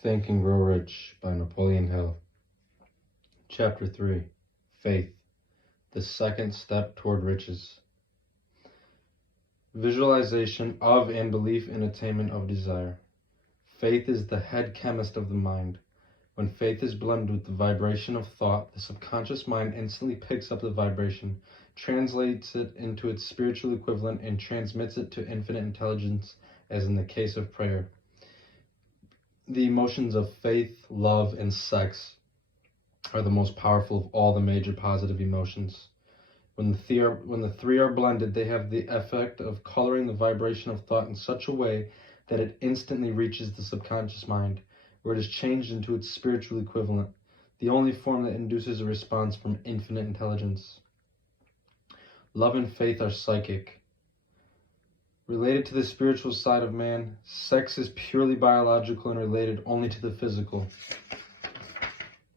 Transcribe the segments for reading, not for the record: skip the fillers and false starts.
Think and Grow Rich by Napoleon Hill. Chapter 3. Faith, the second step toward riches. Visualization of and belief in attainment of desire. Faith is the head chemist of the mind. When faith is blended with the vibration of thought, the subconscious mind instantly picks up the vibration, translates it into its spiritual equivalent, and transmits it to infinite intelligence, as in the case of prayer. The emotions of faith, love, and sex are the most powerful of all the major positive emotions. When the three are blended, they have the effect of coloring the vibration of thought in such a way that it instantly reaches the subconscious mind, where it is changed into its spiritual equivalent, the only form that induces a response from infinite intelligence. Love and faith are psychic. Related to the spiritual side of man, sex is purely biological and related only to the physical.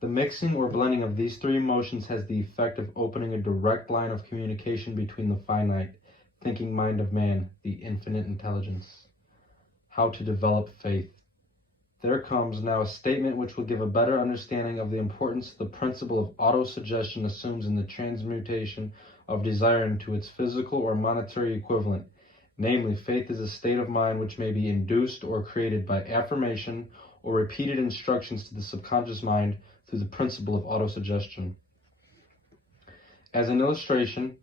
The mixing or blending of these three emotions has the effect of opening a direct line of communication between the finite, thinking mind of man, the infinite intelligence. How to develop faith. There comes now a statement which will give a better understanding of the importance the principle of autosuggestion assumes in the transmutation of desire into its physical or monetary equivalent. Namely, faith is a state of mind which may be induced or created by affirmation or repeated instructions to the subconscious mind through the principle of autosuggestion. As an illustration,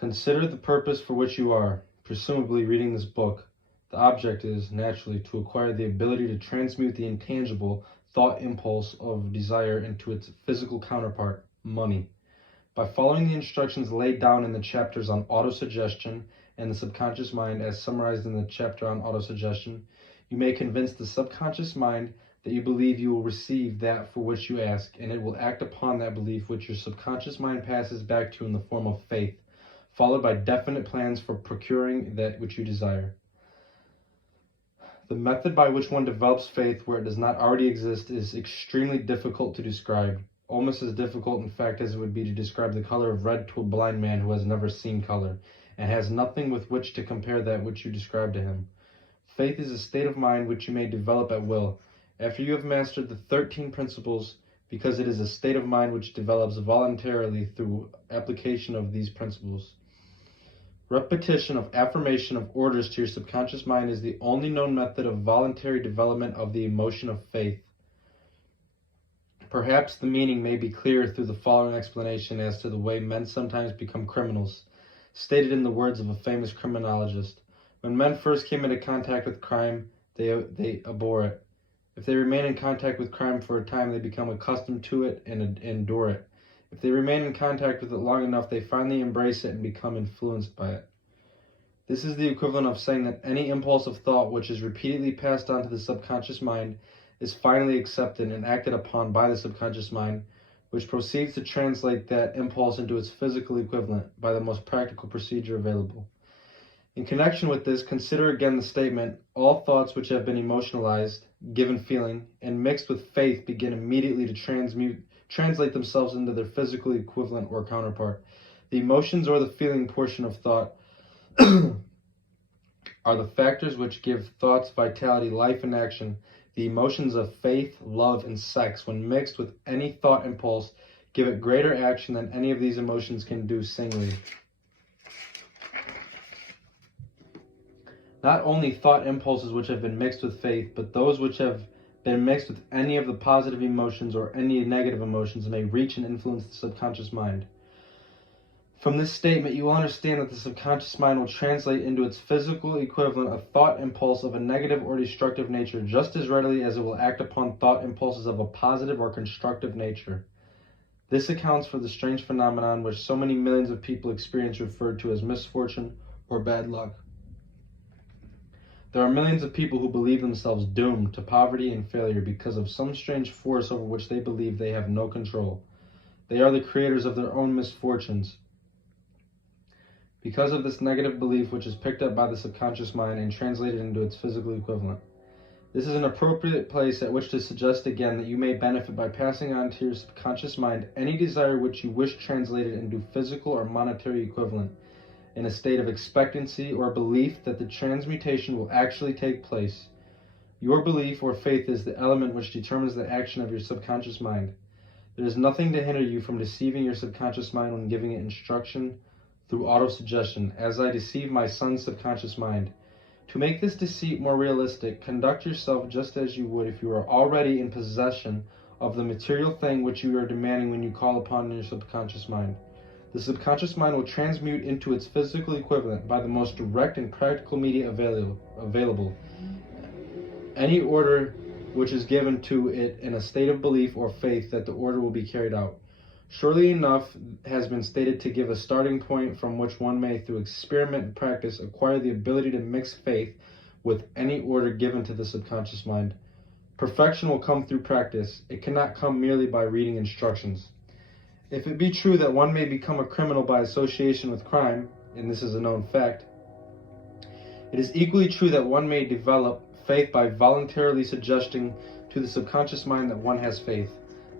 consider the purpose for which you are, presumably reading this book. The object is, naturally, to acquire the ability to transmute the intangible thought impulse of desire into its physical counterpart, money. By following the instructions laid down in the chapters on autosuggestion and the subconscious mind, as summarized in the chapter on autosuggestion, you may convince the subconscious mind that you believe you will receive that for which you ask, and it will act upon that belief, which your subconscious mind passes back to you in the form of faith, followed by definite plans for procuring that which you desire. The method by which one develops faith where it does not already exist is extremely difficult to describe, almost as difficult, in fact, as it would be to describe the color of red to a blind man who has never seen color, and has nothing with which to compare that which you describe to him. Faith is a state of mind which you may develop at will, after you have mastered the 13 principles, because it is a state of mind which develops voluntarily through application of these principles. Repetition of affirmation of orders to your subconscious mind is the only known method of voluntary development of the emotion of faith. Perhaps the meaning may be clearer through the following explanation as to the way men sometimes become criminals, stated in the words of a famous criminologist. When men first came into contact with crime, they abhor it. If they remain in contact with crime for a time, they become accustomed to it and endure it. If they remain in contact with it long enough, they finally embrace it and become influenced by it. This is the equivalent of saying that any impulse of thought which is repeatedly passed on to the subconscious mind is finally accepted and acted upon by the subconscious mind, which proceeds to translate that impulse into its physical equivalent by the most practical procedure available. In connection with this, consider again the statement, all thoughts which have been emotionalized, given feeling, and mixed with faith begin immediately to translate themselves into their physical equivalent or counterpart. The emotions or the feeling portion of thought are the factors which give thoughts vitality, life, and action. The emotions of faith, love, and sex, when mixed with any thought impulse, give it greater action than any of these emotions can do singly. Not only thought impulses which have been mixed with faith, but those which have been mixed with any of the positive emotions or any negative emotions may reach and influence the subconscious mind. From this statement, you will understand that the subconscious mind will translate into its physical equivalent a thought impulse of a negative or destructive nature just as readily as it will act upon thought impulses of a positive or constructive nature. This accounts for the strange phenomenon which so many millions of people experience, referred to as misfortune or bad luck. There are millions of people who believe themselves doomed to poverty and failure because of some strange force over which they believe they have no control. They are the creators of their own misfortunes. Because of this negative belief which is picked up by the subconscious mind and translated into its physical equivalent. This is an appropriate place at which to suggest again that you may benefit by passing on to your subconscious mind any desire which you wish translated into physical or monetary equivalent, in a state of expectancy or belief that the transmutation will actually take place. Your belief or faith is the element which determines the action of your subconscious mind. There is nothing to hinder you from deceiving your subconscious mind when giving it instruction through autosuggestion, as I deceive my son's subconscious mind. To make this deceit more realistic, conduct yourself just as you would if you were already in possession of the material thing which you are demanding when you call upon your subconscious mind. The subconscious mind will transmute into its physical equivalent by the most direct and practical media available any order which is given to it in a state of belief or faith that the order will be carried out. Surely enough has been stated to give a starting point from which one may, through experiment and practice, acquire the ability to mix faith with any order given to the subconscious mind. Perfection will come through practice. It cannot come merely by reading instructions. If it be true that one may become a criminal by association with crime, and this is a known fact, it is equally true that one may develop faith by voluntarily suggesting to the subconscious mind that one has faith.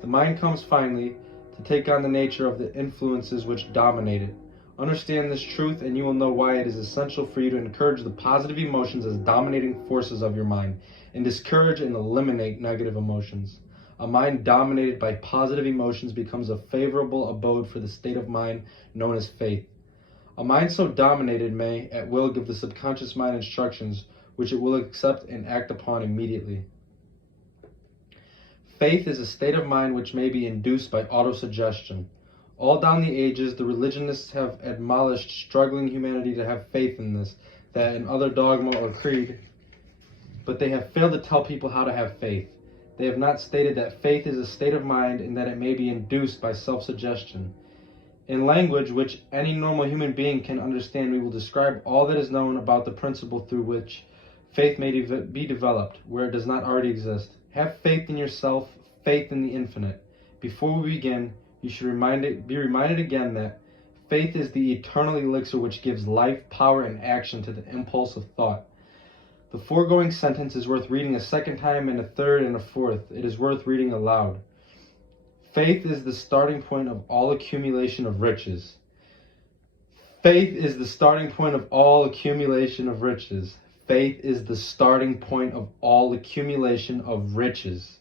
The mind comes finally to take on the nature of the influences which dominate it. Understand this truth and you will know why it is essential for you to encourage the positive emotions as dominating forces of your mind, and discourage and eliminate negative emotions. A mind dominated by positive emotions becomes a favorable abode for the state of mind known as faith. A mind so dominated may, at will, give the subconscious mind instructions which it will accept and act upon immediately. Faith is a state of mind which may be induced by autosuggestion. All down the ages, the religionists have admonished struggling humanity to have faith in this, that, and other dogma or creed, but they have failed to tell people how to have faith. They have not stated that faith is a state of mind and that it may be induced by self-suggestion. In language which any normal human being can understand, we will describe all that is known about the principle through which faith may be developed, where it does not already exist. Have faith in yourself, faith in the infinite. Before we begin, you should be reminded again that faith is the eternal elixir which gives life, power, and action to the impulse of thought. The foregoing sentence is worth reading a second time, and a third, and a fourth. It is worth reading aloud. Faith is the starting point of all accumulation of riches. Faith is the starting point of all accumulation of riches. Faith is the starting point of all accumulation of riches.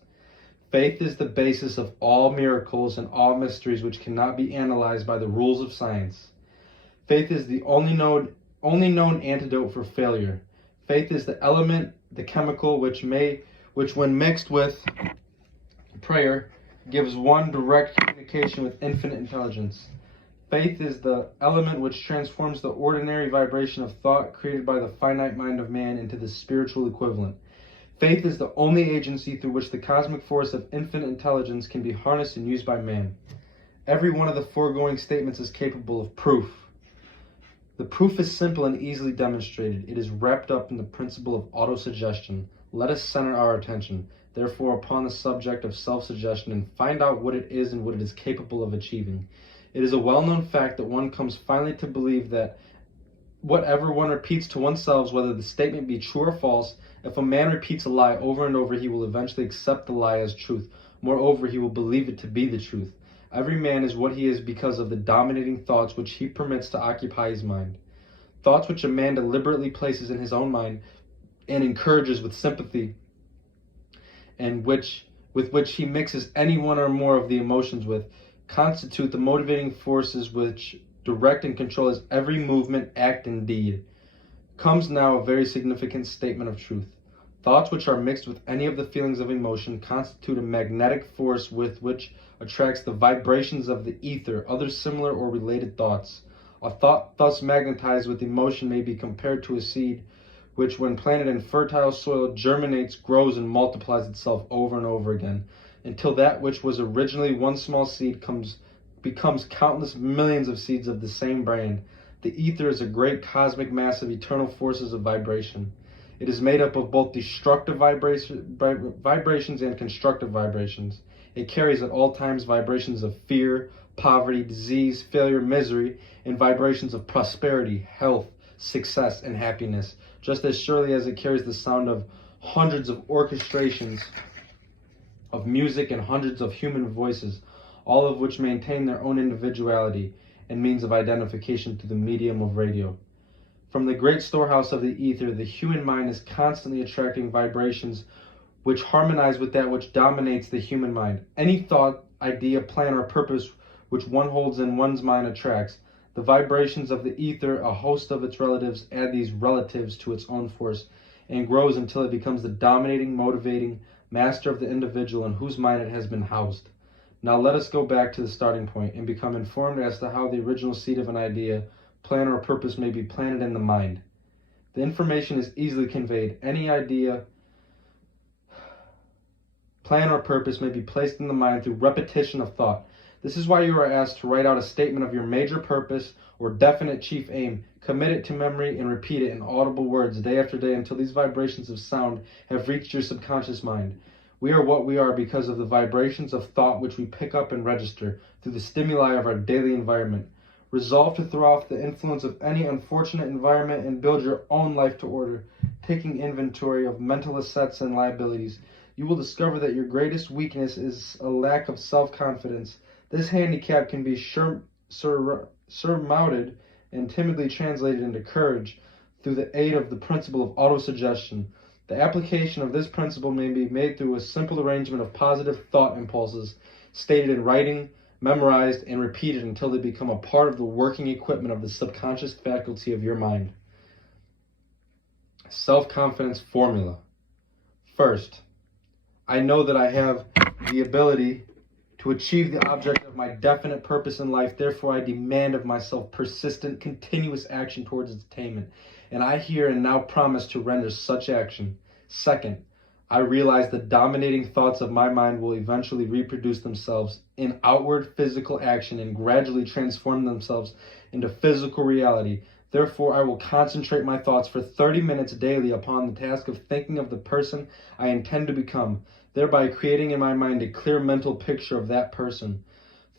Faith is the basis of all miracles and all mysteries which cannot be analyzed by the rules of science. Faith is the only known antidote for failure. Faith is the element, the chemical, which when mixed with prayer, gives one direct communication with infinite intelligence. Faith is the element which transforms the ordinary vibration of thought created by the finite mind of man into the spiritual equivalent. Faith is the only agency through which the cosmic force of infinite intelligence can be harnessed and used by man. Every one of the foregoing statements is capable of proof. The proof is simple and easily demonstrated. It is wrapped up in the principle of autosuggestion. Let us center our attention, therefore, upon the subject of self-suggestion and find out what it is and what it is capable of achieving. It is a well-known fact that one comes finally to believe that whatever one repeats to oneself, whether the statement be true or false, if a man repeats a lie over and over, he will eventually accept the lie as truth. Moreover, he will believe it to be the truth. Every man is what he is because of the dominating thoughts which he permits to occupy his mind. Thoughts which a man deliberately places in his own mind and encourages with sympathy, and with which he mixes any one or more of the emotions with, constitute the motivating forces which direct and control his every movement, act, and deed. Comes now a very significant statement of truth. Thoughts which are mixed with any of the feelings of emotion constitute a magnetic force with which attracts the vibrations of the ether, other similar or related thoughts. A thought thus magnetized with emotion may be compared to a seed which, when planted in fertile soil, germinates, grows, and multiplies itself over and over again, until that which was originally one small seed becomes countless millions of seeds of the same brand. The ether is a great cosmic mass of eternal forces of vibration. It is made up of both destructive vibrations and constructive vibrations. It carries at all times vibrations of fear, poverty, disease, failure, misery, and vibrations of prosperity, health, success, and happiness, just as surely as it carries the sound of hundreds of orchestrations of music and hundreds of human voices, all of which maintain their own individuality and means of identification through the medium of radio. From the great storehouse of the ether, the human mind is constantly attracting vibrations which harmonize with that which dominates the human mind. Any thought, idea, plan, or purpose which one holds in one's mind attracts. The vibrations of the ether, a host of its relatives, add these relatives to its own force and grows until it becomes the dominating, motivating master of the individual in whose mind it has been housed. Now let us go back to the starting point and become informed as to how the original seed of an idea, plan, or purpose may be planted in the mind. The information is easily conveyed. Any idea, plan, or purpose may be placed in the mind through repetition of thought. This is why you are asked to write out a statement of your major purpose or definite chief aim, commit it to memory, and repeat it in audible words day after day until these vibrations of sound have reached your subconscious mind. We are what we are because of the vibrations of thought which we pick up and register through the stimuli of our daily environment. Resolve to throw off the influence of any unfortunate environment and build your own life to order, taking inventory of mental assets and liabilities. You will discover that your greatest weakness is a lack of self-confidence. This handicap can be surmounted and timidly translated into courage through the aid of the principle of autosuggestion. The application of this principle may be made through a simple arrangement of positive thought impulses, stated in writing, memorized, and repeated until they become a part of the working equipment of the subconscious faculty of your mind. Self-confidence formula. First, I know that I have the ability to achieve the object of my definite purpose in life. Therefore, I demand of myself persistent, continuous action towards its attainment. And I here and now promise to render such action. Second, I realize the dominating thoughts of my mind will eventually reproduce themselves in outward physical action and gradually transform themselves into physical reality. Therefore, I will concentrate my thoughts for 30 minutes daily upon the task of thinking of the person I intend to become, thereby creating in my mind a clear mental picture of that person.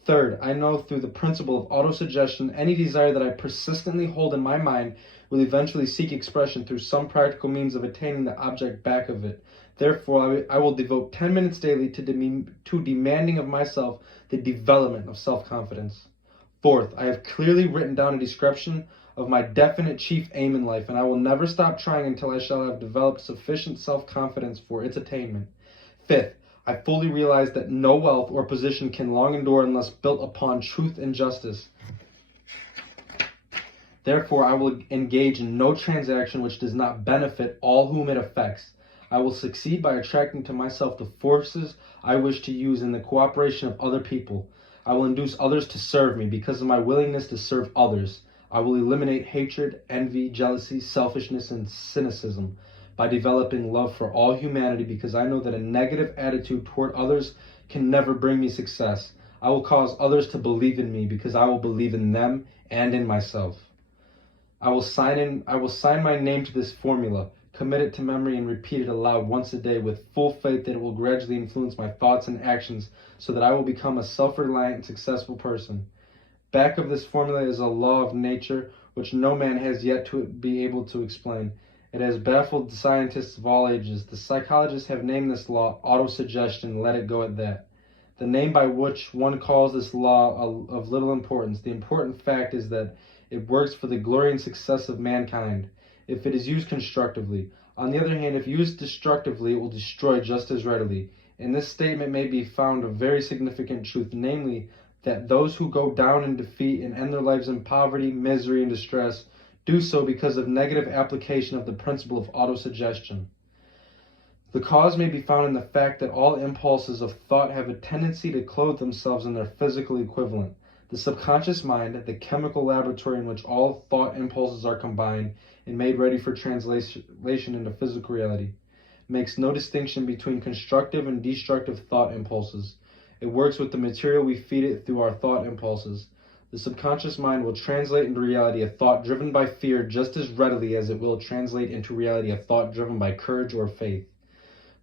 Third, I know through the principle of autosuggestion, any desire that I persistently hold in my mind will eventually seek expression through some practical means of attaining the object back of it. Therefore, I will devote 10 minutes daily to demanding of myself the development of self-confidence. Fourth, I have clearly written down a description of my definite chief aim in life, and I will never stop trying until I shall have developed sufficient self-confidence for its attainment. Fifth, I fully realize that no wealth or position can long endure unless built upon truth and justice. Therefore, I will engage in no transaction which does not benefit all whom it affects. I will succeed by attracting to myself the forces I wish to use in the cooperation of other people. I will induce others to serve me because of my willingness to serve others. I will eliminate hatred, envy, jealousy, selfishness, and cynicism by developing love for all humanity because I know that a negative attitude toward others can never bring me success. I will cause others to believe in me because I will believe in them and in myself. I will sign my name to this formula, commit it to memory, and repeat it aloud once a day with full faith that it will gradually influence my thoughts and actions so that I will become a self-reliant and successful person. Back of this formula is a law of nature which no man has yet to be able to explain. It has baffled the scientists of all ages. The psychologists have named this law autosuggestion. Let it go at that. The name by which one calls this law of little importance. The important fact is that it works for the glory and success of mankind if it is used constructively. On the other hand, if used destructively, it will destroy just as readily. In this statement may be found a very significant truth, namely that those who go down in defeat and end their lives in poverty, misery, and distress do so because of negative application of the principle of autosuggestion. The cause may be found in the fact that all impulses of thought have a tendency to clothe themselves in their physical equivalent. The subconscious mind, the chemical laboratory in which all thought impulses are combined and made ready for translation into physical reality, makes no distinction between constructive and destructive thought impulses. It works with the material we feed it through our thought impulses. The subconscious mind will translate into reality a thought driven by fear just as readily as it will translate into reality a thought driven by courage or faith.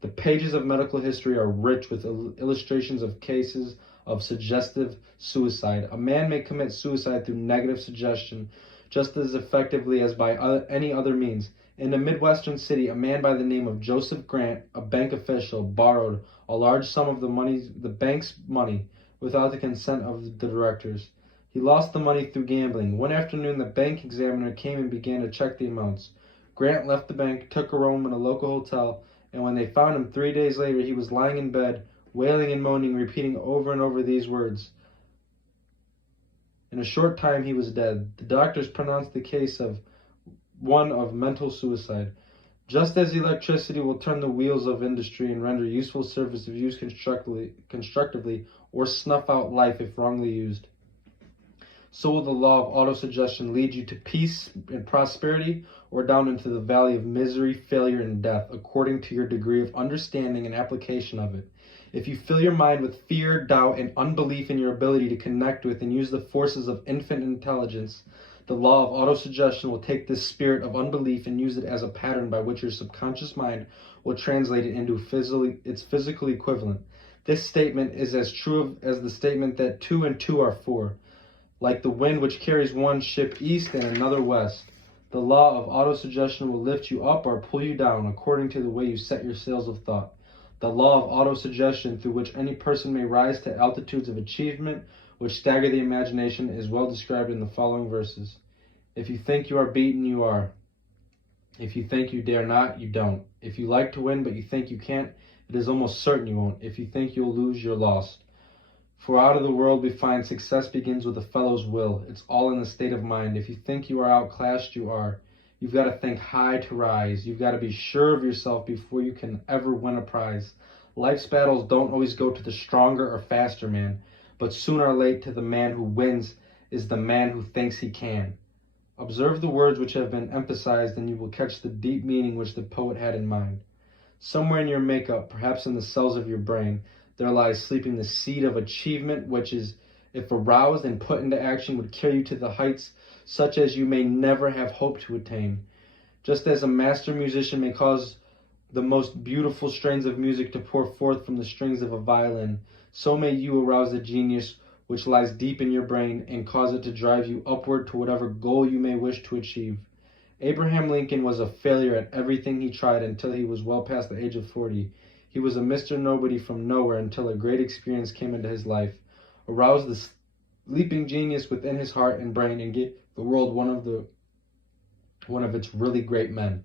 The pages of medical history are rich with illustrations of cases of suggestive suicide. A man may commit suicide through negative suggestion just as effectively as by any other means. In a Midwestern city, a man by the name of Joseph Grant, a bank official, borrowed a large sum of the bank's money without the consent of the directors. He He lost the money through gambling. One afternoon, the bank examiner came and began to check the amounts. Grant left the bank, took a room in a local hotel, and when they found him 3 days later, he was lying in bed, wailing and moaning, repeating over and over these words. In a short time, he was dead. The doctors pronounced the case of one of mental suicide. Just as electricity will turn the wheels of industry and render useful service if used constructively, or snuff out life if wrongly used, so will the law of autosuggestion lead you to peace and prosperity, or down into the valley of misery, failure, and death, according to your degree of understanding and application of it. If you fill your mind with fear, doubt, and unbelief in your ability to connect with and use the forces of infinite intelligence, the law of autosuggestion will take this spirit of unbelief and use it as a pattern by which your subconscious mind will translate it into its physical equivalent. This statement is as true as the statement that 2 and 2 are 4. Like the wind which carries one ship east and another west, the law of autosuggestion will lift you up or pull you down according to the way you set your sails of thought. The law of autosuggestion through which any person may rise to altitudes of achievement which stagger the imagination is well described in the following verses. If you think you are beaten, you are. If you think you dare not, you don't. If you like to win but you think you can't, it is almost certain you won't. If you think you'll lose, you're lost. For out of the world we find success begins with a fellow's will. It's all in the state of mind. If you think you are outclassed, you are. You've got to think high to rise. You've got to be sure of yourself before you can ever win a prize. Life's battles don't always go to the stronger or faster man, but sooner or late to the man who wins is the man who thinks he can. Observe the words which have been emphasized and you will catch the deep meaning which the poet had in mind. Somewhere in your makeup, perhaps in the cells of your brain, there lies sleeping the seed of achievement which is, if aroused and put into action, would carry you to the heights such as you may never have hoped to attain. Just as a master musician may cause the most beautiful strains of music to pour forth from the strings of a violin, so may you arouse the genius which lies deep in your brain and cause it to drive you upward to whatever goal you may wish to achieve. Abraham Lincoln was a failure at everything he tried until he was well past the age of 40. He was a Mr. Nobody from nowhere until a great experience came into his life, aroused the sleeping genius within his heart and brain, and gave the world one of its really great men.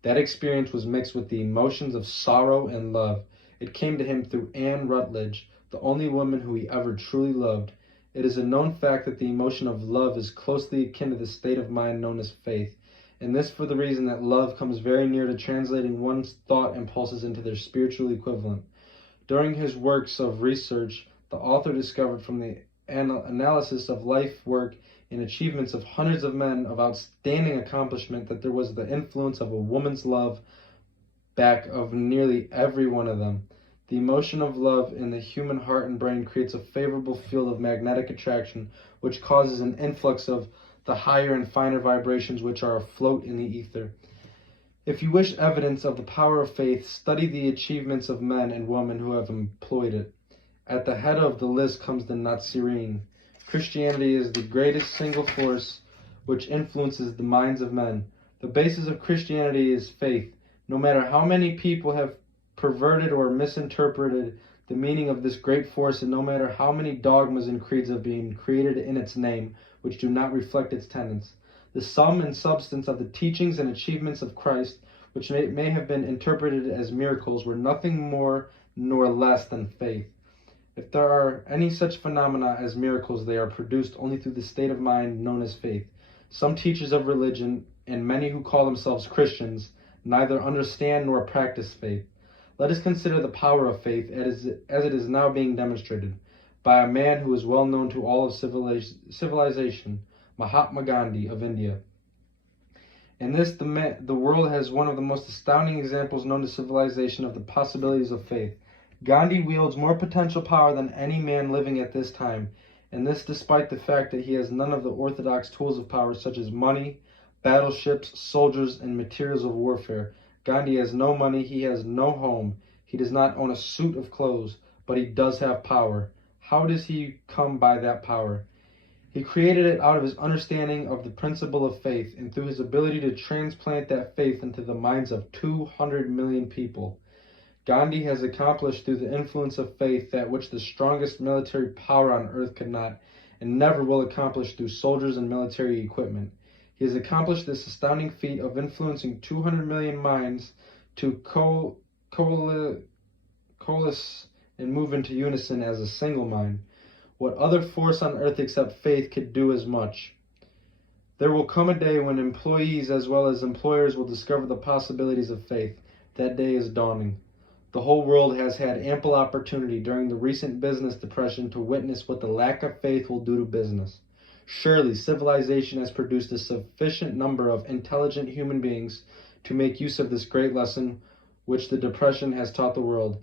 That experience was mixed with the emotions of sorrow and love. It came to him through Anne Rutledge, the only woman who he ever truly loved. It is a known fact that the emotion of love is closely akin to the state of mind known as faith, and this for the reason that love comes very near to translating one's thought impulses into their spiritual equivalent. During his works of research, the author discovered from the analysis of life, work, and achievements of hundreds of men of outstanding accomplishment that there was the influence of a woman's love back of nearly every one of them. The emotion of love in the human heart and brain creates a favorable field of magnetic attraction, which causes an influx of the higher and finer vibrations which are afloat in the ether. If you wish evidence of the power of faith, study the achievements of men and women who have employed it. At the head of the list comes the Nazarene. Christianity is the greatest single force which influences the minds of men. The basis of Christianity is faith. No matter how many people have perverted or misinterpreted the meaning of this great force, and no matter how many dogmas and creeds have been created in its name, which do not reflect its tenets, the sum and substance of the teachings and achievements of Christ, which may have been interpreted as miracles, were nothing more nor less than faith. If there are any such phenomena as miracles, they are produced only through the state of mind known as faith. Some teachers of religion, and many who call themselves Christians, neither understand nor practice faith. Let us consider the power of faith as it is now being demonstrated by a man who is well known to all of civilization, Mahatma Gandhi of India. In this, the world has one of the most astounding examples known to civilization of the possibilities of faith. Gandhi wields more potential power than any man living at this time, and this despite the fact that he has none of the orthodox tools of power such as money, battleships, soldiers, and materials of warfare. Gandhi has no money, he has no home, he does not own a suit of clothes, but he does have power. How does he come by that power? He created it out of his understanding of the principle of faith, and through his ability to transplant that faith into the minds of 200 million people. Gandhi has accomplished through the influence of faith that which the strongest military power on earth could not, and never will accomplish through soldiers and military equipment. He has accomplished this astounding feat of influencing 200 million minds to coalesce and move into unison as a single mind. What other force on earth except faith could do as much? There will come a day when employees as well as employers will discover the possibilities of faith. That day is dawning. The whole world has had ample opportunity during the recent business depression to witness what the lack of faith will do to business. Surely civilization has produced a sufficient number of intelligent human beings to make use of this great lesson which the depression has taught the world.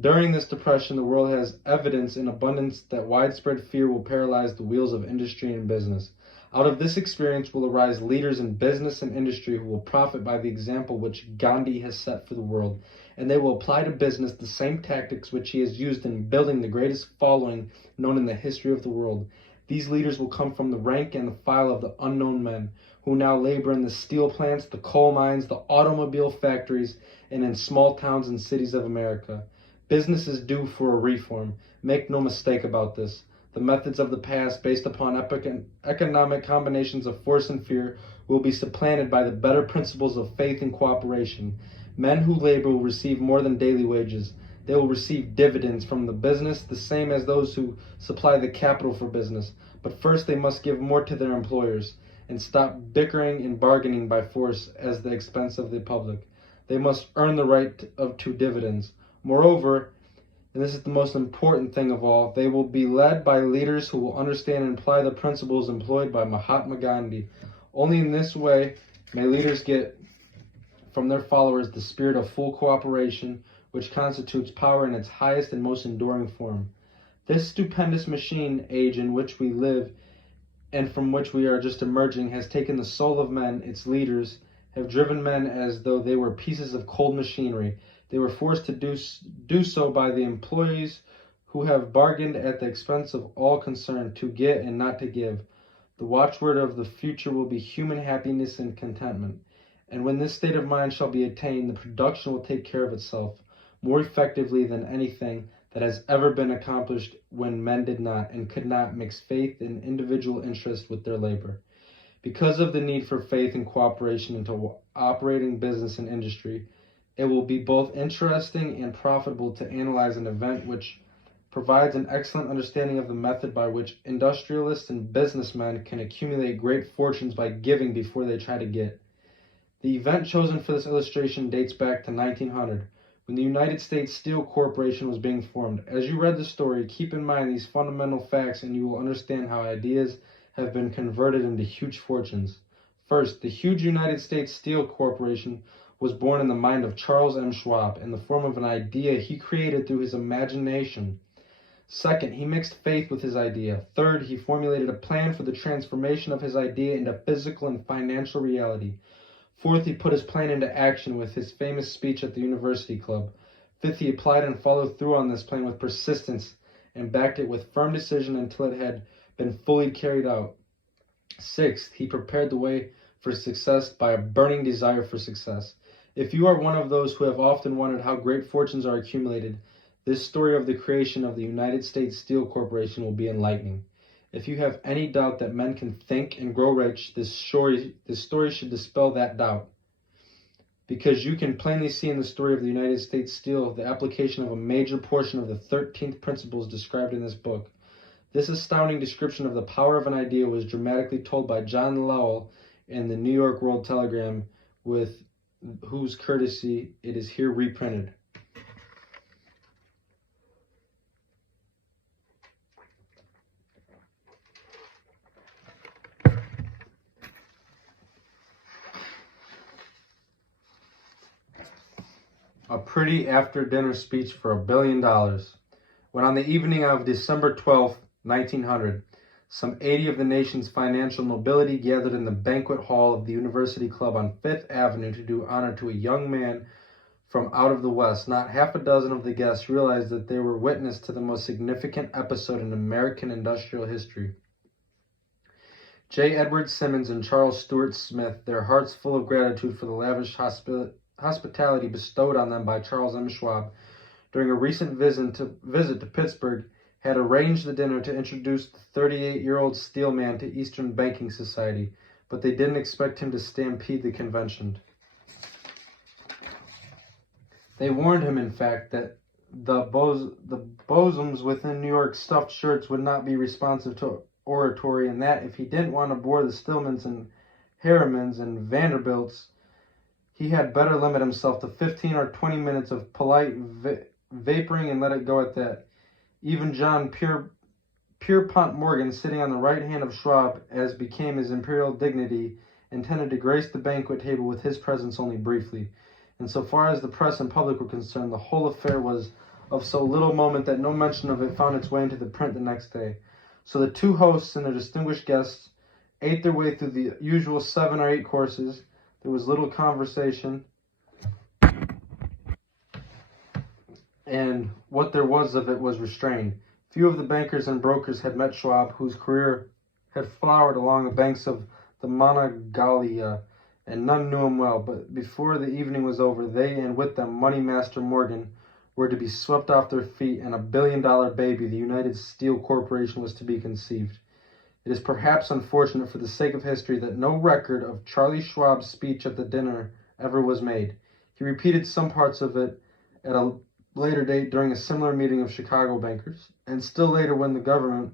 During this depression, the world has evidence in abundance that widespread fear will paralyze the wheels of industry and business. Out of this experience will arise leaders in business and industry who will profit by the example which Gandhi has set for the world, and they will apply to business the same tactics which he has used in building the greatest following known in the history of the world. These leaders will come from the rank and the file of the unknown men, who now labor in the steel plants, the coal mines, the automobile factories, and in small towns and cities of America. Business is due for a reform. Make no mistake about this. The methods of the past, based upon economic combinations of force and fear, will be supplanted by the better principles of faith and cooperation. Men who labor will receive more than daily wages. They will receive dividends from the business, the same as those who supply the capital for business. But first they must give more to their employers, and stop bickering and bargaining by force at the expense of the public. They must earn the right to dividends. Moreover, and this is the most important thing of all, they will be led by leaders who will understand and apply the principles employed by Mahatma Gandhi. Only in this way may leaders get from their followers the spirit of full cooperation, which constitutes power in its highest and most enduring form. This stupendous machine age in which we live and from which we are just emerging has taken the soul of men. Its leaders have driven men as though they were pieces of cold machinery. They were forced to do so by the employees who have bargained at the expense of all concerned to get and not to give. The watchword of the future will be human happiness and contentment. And when this state of mind shall be attained, the production will take care of itself more effectively than anything that has ever been accomplished when men did not and could not mix faith and individual interest with their labor. Because of the need for faith and cooperation into operating business and industry, it will be both interesting and profitable to analyze an event which provides an excellent understanding of the method by which industrialists and businessmen can accumulate great fortunes by giving before they try to get. The event chosen for this illustration dates back to 1900, when the United States Steel Corporation was being formed. As you read the story, keep in mind these fundamental facts and you will understand how ideas have been converted into huge fortunes. First, the huge United States Steel Corporation was born in the mind of Charles M. Schwab in the form of an idea he created through his imagination. Second, he mixed faith with his idea. Third, he formulated a plan for the transformation of his idea into physical and financial reality. Fourth, he put his plan into action with his famous speech at the University Club. Fifth, he applied and followed through on this plan with persistence and backed it with firm decision until it had been fully carried out. Sixth, he prepared the way for success by a burning desire for success. If you are one of those who have often wondered how great fortunes are accumulated, this story of the creation of the United States Steel Corporation will be enlightening. If you have any doubt that men can think and grow rich, this story should dispel that doubt. Because you can plainly see in the story of the United States Steel the application of a major portion of the 13th principles described in this book. This astounding description of the power of an idea was dramatically told by John Lowell in the New York World Telegram, with whose courtesy it is here reprinted. A pretty after-dinner speech for $1 billion. When on the evening of December 12, 1900, some 80 of the nation's financial nobility gathered in the banquet hall of the University Club on Fifth Avenue to do honor to a young man from out of the West, not half a dozen of the guests realized that they were witness to the most significant episode in American industrial history. J. Edward Simmons and Charles Stuart Smith, their hearts full of gratitude for the lavish hospitality bestowed on them by Charles M. Schwab during a recent visit to Pittsburgh, had arranged the dinner to introduce the 38-year-old steelman to Eastern banking society, but they didn't expect him to stampede the convention. They warned him, in fact, that the bosoms within New York stuffed shirts would not be responsive to oratory, and that if he didn't want to bore the Stillmans and Harrimans and Vanderbilts, he had better limit himself to 15 or 20 minutes of polite vaporing and let it go at that. Even John Pierpont Morgan, sitting on the right hand of Schwab, as became his imperial dignity, intended to grace the banquet table with his presence only briefly. And so far as the press and public were concerned, the whole affair was of so little moment that no mention of it found its way into the print the next day. So the two hosts and their distinguished guests ate their way through the usual 7 or 8 courses. There was little conversation, and what there was of it was restrained. Few of the bankers and brokers had met Schwab, whose career had flowered along the banks of the Monongahela, and none knew him well. But before the evening was over, they, and with them Money Master Morgan, were to be swept off their feet, and a billion-dollar baby, the United Steel Corporation, was to be conceived. It is perhaps unfortunate for the sake of history that no record of Charlie Schwab's speech at the dinner ever was made. He repeated some parts of it at a later date during a similar meeting of Chicago bankers, and still later when the government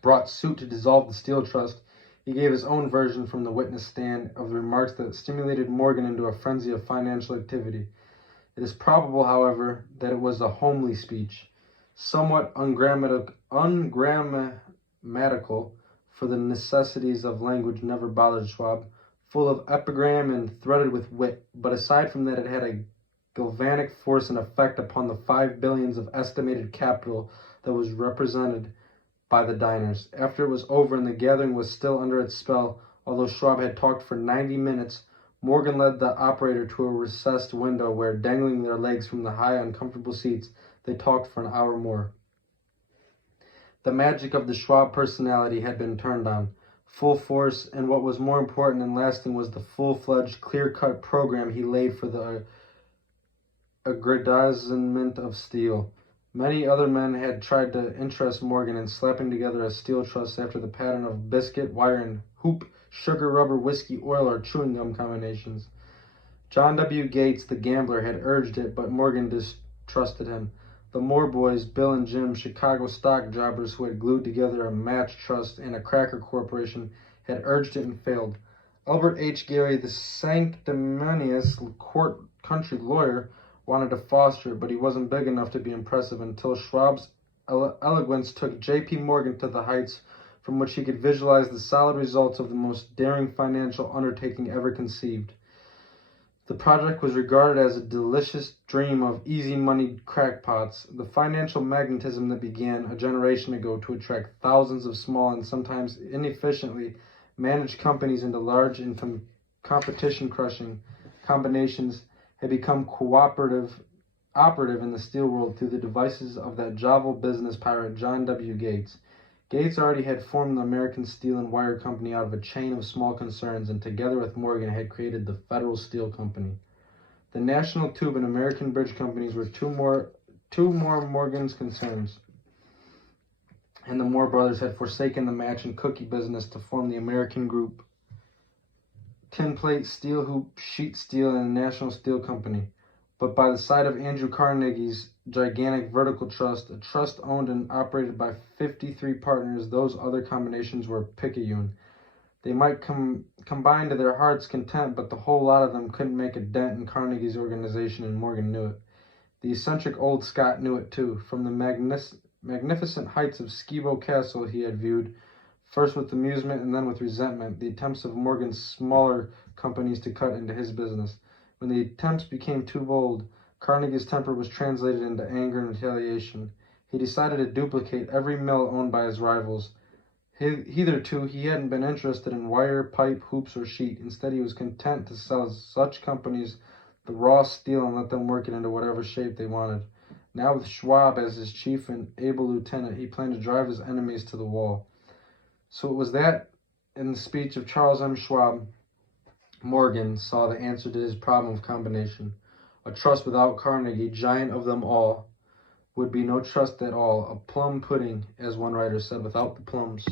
brought suit to dissolve the Steel Trust, he gave his own version from the witness stand of the remarks that stimulated Morgan into a frenzy of financial activity. It is probable, however, that it was a homely speech, somewhat ungrammatical, for the necessities of language never bothered Schwab, full of epigram and threaded with wit, but aside from that it had a galvanic force and effect upon the 5 billions of estimated capital that was represented by the diners. After it was over and the gathering was still under its spell, although Schwab had talked for 90 minutes, Morgan led the operator to a recessed window where, dangling their legs from the high, uncomfortable seats, they talked for an hour more. The magic of the Schwab personality had been turned on full force, and what was more important and lasting was the full-fledged, clear-cut program he laid for the aggrandizement of steel. Many other men had tried to interest Morgan in slapping together a steel trust after the pattern of biscuit, wire, and hoop, sugar, rubber, whiskey, oil, or chewing gum combinations. John W. Gates, the gambler, had urged it, but Morgan distrusted him. The Moore boys, Bill and Jim, Chicago stock jobbers who had glued together a match trust and a cracker corporation, had urged it and failed. Albert H. Gary, the sanctimonious court country lawyer, wanted to foster it, but he wasn't big enough to be impressive until Schwab's eloquence took J.P. Morgan to the heights from which he could visualize the solid results of the most daring financial undertaking ever conceived. The project was regarded as a delicious dream of easy-moneyed crackpots, the financial magnetism that began a generation ago to attract thousands of small and sometimes inefficiently managed companies into large and competition-crushing combinations had become operative in the steel world through the devices of that jovial business pirate John W. Gates. Gates already had formed the American Steel and Wire Company out of a chain of small concerns, and together with Morgan had created the Federal Steel Company. The National Tube and American Bridge Companies were two more Morgan's concerns, and the Moore brothers had forsaken the match and cookie business to form the American Group, Tin Plate, Steel Hoop, Sheet Steel, and the National Steel Company. But by the side of Andrew Carnegie's gigantic vertical trust, a trust owned and operated by 53 partners, those other combinations were picayune. They might combine to their heart's content, but the whole lot of them couldn't make a dent in Carnegie's organization, and Morgan knew it. The eccentric old Scot knew it too. From the magnificent heights of Skibo Castle he had viewed, first with amusement and then with resentment, the attempts of Morgan's smaller companies to cut into his business. When the attempts became too bold, Carnegie's temper was translated into anger and retaliation. He decided to duplicate every mill owned by his rivals. Hitherto, he hadn't been interested in wire, pipe, hoops, or sheet. Instead, he was content to sell such companies the raw steel and let them work it into whatever shape they wanted. Now, with Schwab as his chief and able lieutenant, he planned to drive his enemies to the wall. So it was that, in the speech of Charles M. Schwab, Morgan saw the answer to his problem of combination. A trust without Carnegie, giant of them all, would be no trust at all, a plum pudding, as one writer said, without the plums.